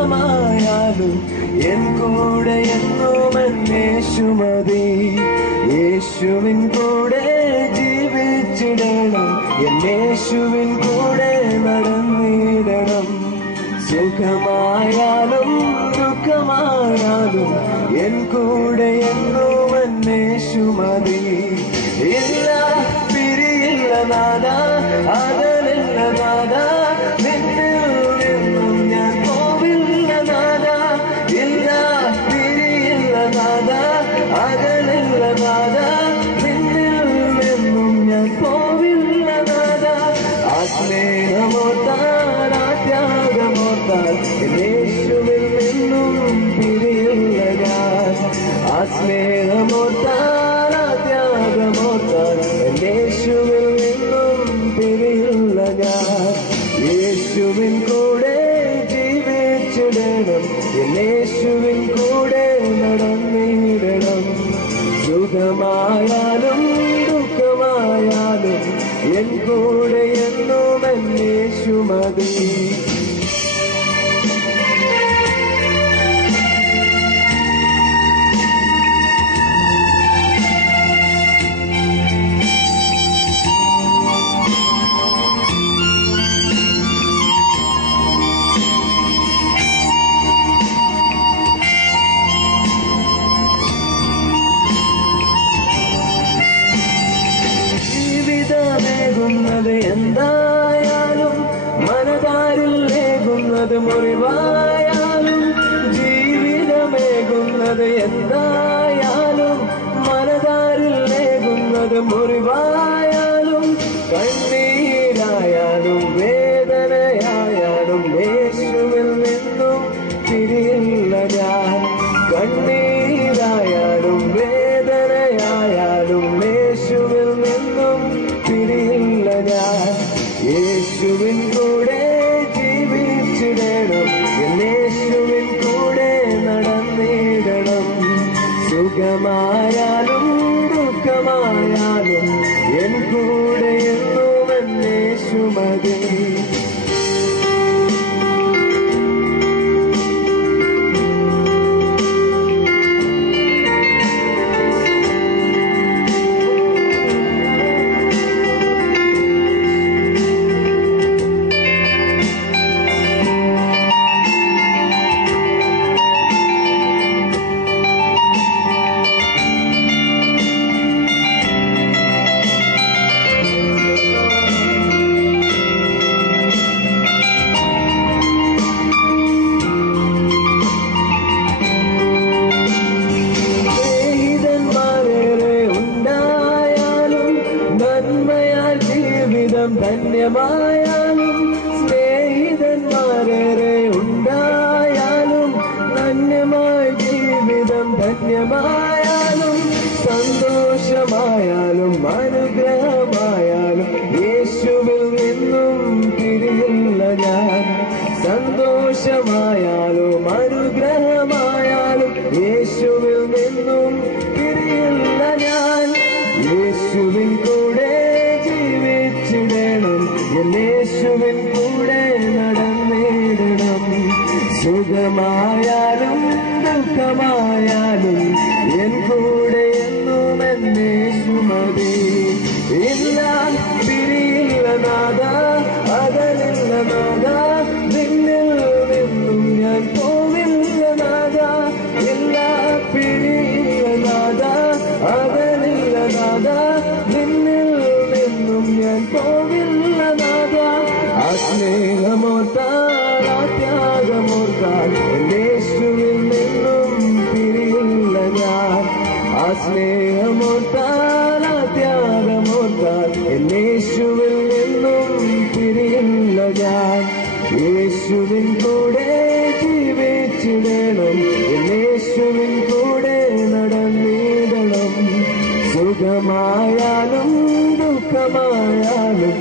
ദുഃഖമായാലും N കൂടെ എന്നും യേശു മതി. യേശുവിൻ കൂടെ ജീവിച്ചിടണം, യേശുവിൻ കൂടെ നടന്നിടണം. സുഖമായാലും ദുഃഖമായാലും എൻ കൂടെ എന്നും യേശു മതി. ഇല്ല പിരിയില്ല നാഥ, അകലില്ല നാഥ, നിന്നിൽ നിന്നും ഞാൻ പോവില്ല നാഥ. ഇല്ല പിരിയില്ല നാഥ, അകലില്ല നാഥ, നിന്നിൽ നിന്നും ഞാൻ പോവില്ല നാഥ. ആ സ്നേഹമോർത്താൽ ആ ത്യാഗമോർത്താൽ യേശുവിൽ നിന്നും പിരിയില്ല ഞാൻ. ആ സ്നേഹമോർത്താൽ ആ ത്യാഗമോർത്താൽ യേശുവിൽ നിന്നും പിരിയില്ല ഞാൻ. യേശുവിൻ കൂടെ ജീവിച്ചിടണം, യേശുവിൻ കൂടെ നടന്നിടണം. സുഖമായാലും ദുഃഖമായാലും എൻ കൂടെ എന്നും യേശു മതി. ജീവിതമേകുന്നത് എന്തായാലും മനതാരിൽ ഏകുന്നത് മുറിവായാലും. ജീവിതമേകുന്നത് എന്തായാലും മനതാരിൽ ഏകുന്നത് മുറിവായാലും. കണ്ണീരായാലും വേദനയായാലും യേശുവിൽ നിന്നും പിരിയില്ല ഞാൻ. കണ്ണീരായാലും വേദനയായാലും യേശുവിൽ നിന്നും പിരിയില്ല ഞാൻ. യേശുവിൻ കൂടെ ജീവിച്ചിടണം, യേശുവിൻ കൂടെ നടന്നിടണം. സുഖമായാലും ദുഃഖമായാലും എൻ കൂടെ എന്നും യേശു മതി. ധന്യമായാലും സ്നേഹിതന്മാരേറെ ഉണ്ടായാലും ധന്യമായ ജീവിതം ധന്യമായാലും സന്തോഷമായാലും അനുഗ്രഹമായാലും യേശുവിൽ നിന്നും പിരിയില്ല ഞാൻ. സന്തോഷമായാലും അനുഗ്രഹമായാലും യേശുവിൽ നിന്നും പിരിയില്ല ഞാൻ. യേശുവിൻ കൂടെ ജീവിച്ചിടണം, യേശുവിൻ കൂടെ നടന്നിടണം. സുഖമായാലും ദുഃഖമായാലും എൻ കൂടെ എന്നും യേശു മതി. ഇല്ല പിരിയില്ല നാഥ, അകലില്ല നാഥ, നിന്നിൽ നിന്നും ഞാൻ പോവില്ല നാഥ. ഇല്ല പിരിയില്ല നാഥ, അകലില്ല നാഥ, നിന്നിൽ നിന്നും ഞാൻ പോവില്ല നാഥ. ആ സ്നേഹമോർത്താൽ ആ ത്യാഗമോർത്താൽ യേശുവിൽ നിന്നും പിരിയില്ല ഞാൻ. ആ സ്നേഹമോർത്താൽ ആ ത്യാഗമോർത്താൽ യേശുവിൽ നിന്നും പിരിയില്ല ഞാൻ. യേശുവിൻ കൂടെ ജീവിച്ചിടണം, യേശുവിൻ കൂടെ നടന്നിടണം. സുഖമായാലും ദുഃഖമായാലും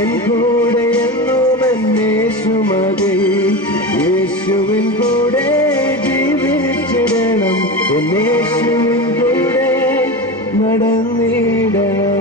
എൻ കൂടെ എന്നും യേശു മതി. യേശുവിൻ കൂടെ ജീവിച്ചിടണം, യേശുവിൻ കൂടെ നടന്നിടണം.